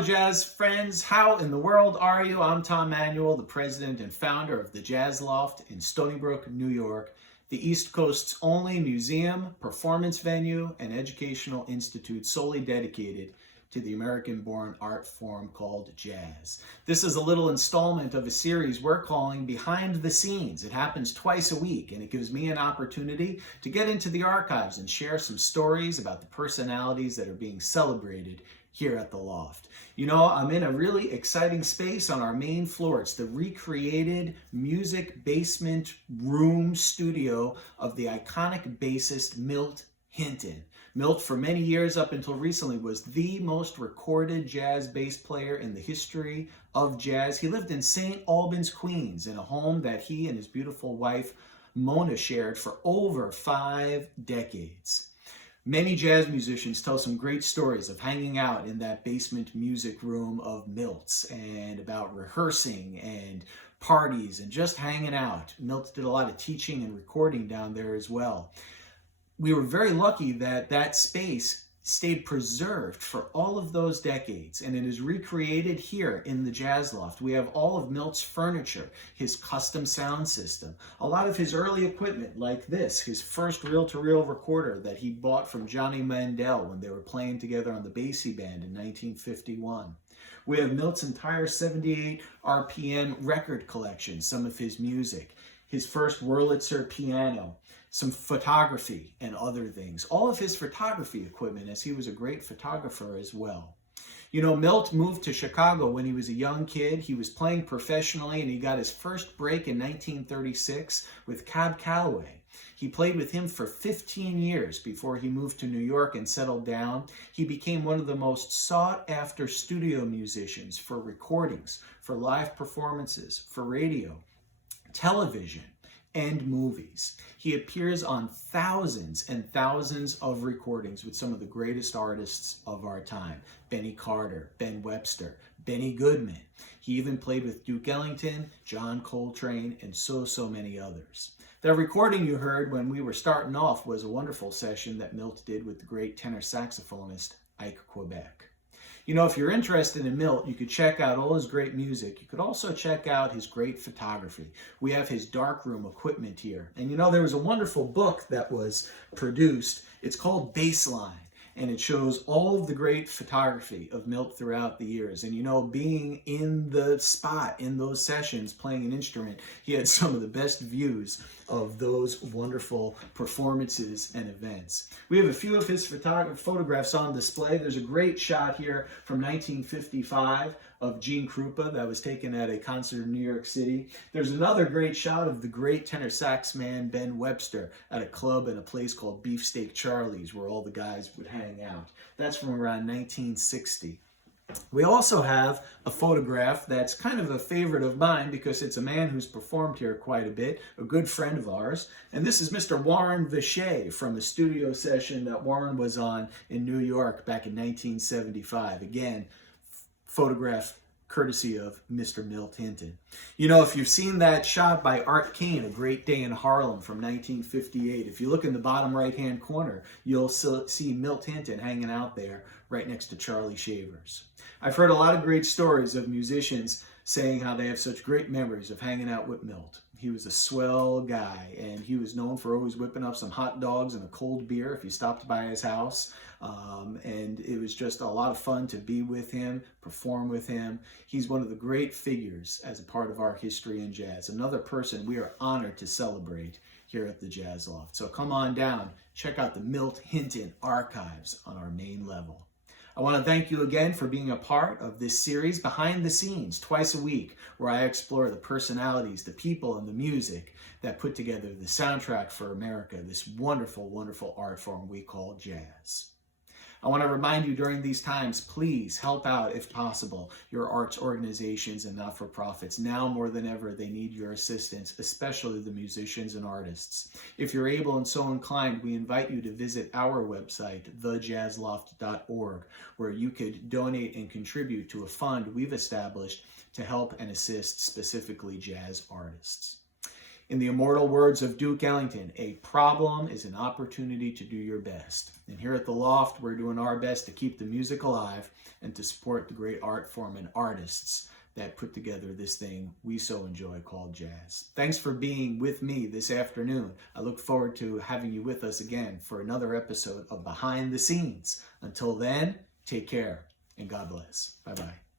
Hello, jazz friends. How in the world are you? I'm Tom Manuel, the president and founder of the Jazz Loft in Stony Brook, New York, the East Coast's only museum, performance venue, and educational institute solely dedicated to the American-born art form called jazz. This is a little installment of a series we're calling Behind the Scenes. It happens twice a week, and it gives me an opportunity to get into the archives and share some stories about the personalities that are being celebrated here at the Loft. You know, I'm in a really exciting space on our main floor. It's the recreated music basement room studio of the iconic bassist Milt Hinton. Milt, for many years up until recently, was the most recorded jazz bass player in the history of jazz. He lived in St. Albans, Queens, in a home that he and his beautiful wife, Mona, shared for over 5 decades. Many jazz musicians tell some great stories of hanging out in that basement music room of Milt's and about rehearsing and parties and just hanging out. Milt did a lot of teaching and recording down there as well. We were very lucky that that space stayed preserved for all of those decades, and it is recreated here in the Jazz Loft. We have all of Milt's furniture, his custom sound system, a lot of his early equipment like this, his first reel-to-reel recorder that he bought from Johnny Mandel when they were playing together on the Basie Band in 1951. We have Milt's entire 78 RPM record collection, some of his music, his first Wurlitzer piano, some photography and other things. All of his photography equipment, as he was a great photographer as well. You know, Milt moved to Chicago when he was a young kid. He was playing professionally and he got his first break in 1936 with Cab Calloway. He played with him for 15 years before he moved to New York and settled down. He became one of the most sought-after studio musicians for recordings, for live performances, for radio, television, and movies. He appears on thousands and thousands of recordings with some of the greatest artists of our time. Benny Carter, Ben Webster, Benny Goodman. He even played with Duke Ellington, John Coltrane, and so many others. The recording you heard when we were starting off was a wonderful session that Milt did with the great tenor saxophonist Ike Quebec. You know, if you're interested in Milt, you could check out all his great music. You could also check out his great photography. We have his darkroom equipment here. And you know, there was a wonderful book that was produced. It's called Baseline, and it shows all of the great photography of Milt throughout the years. And you know, being in the spot in those sessions, playing an instrument, he had some of the best views of those wonderful performances and events. We have a few of his photographs on display. There's a great shot here from 1955 of Gene Krupa that was taken at a concert in New York City. There's another great shot of the great tenor sax man Ben Webster at a club in a place called Beefsteak Charlie's where all the guys would hang out. That's from around 1960. We also have a photograph that's kind of a favorite of mine because it's a man who's performed here quite a bit, a good friend of ours. And this is Mr. Warren Vichet from a studio session that Warren was on in New York back in 1975. Again, photograph courtesy of Mr. Milt Hinton. You know, if you've seen that shot by Art Kane, A Great Day in Harlem from 1958, if you look in the bottom right-hand corner, you'll see Milt Hinton hanging out there right next to Charlie Shavers. I've heard a lot of great stories of musicians saying how they have such great memories of hanging out with Milt. He was a swell guy, and he was known for always whipping up some hot dogs and a cold beer if you stopped by his house. And it was just a lot of fun to be with him, perform with him. He's one of the great figures as a part of our history in jazz. Another person we are honored to celebrate here at the Jazz Loft. So come on down, check out the Milt Hinton archives on our main level. I want to thank you again for being a part of this series, Behind the Scenes, twice a week, where I explore the personalities, the people, and the music that put together the soundtrack for America, this wonderful, wonderful art form we call jazz. I want to remind you during these times, please help out, if possible, your arts organizations and not-for-profits. Now more than ever, they need your assistance, especially the musicians and artists. If you're able and so inclined, we invite you to visit our website, thejazzloft.org, where you could donate and contribute to a fund we've established to help and assist specifically jazz artists. In the immortal words of Duke Ellington, a problem is an opportunity to do your best. And here at the Loft, we're doing our best to keep the music alive and to support the great art form and artists that put together this thing we so enjoy called jazz. Thanks for being with me this afternoon. I look forward to having you with us again for another episode of Behind the Scenes. Until then, take care and God bless. Bye-bye.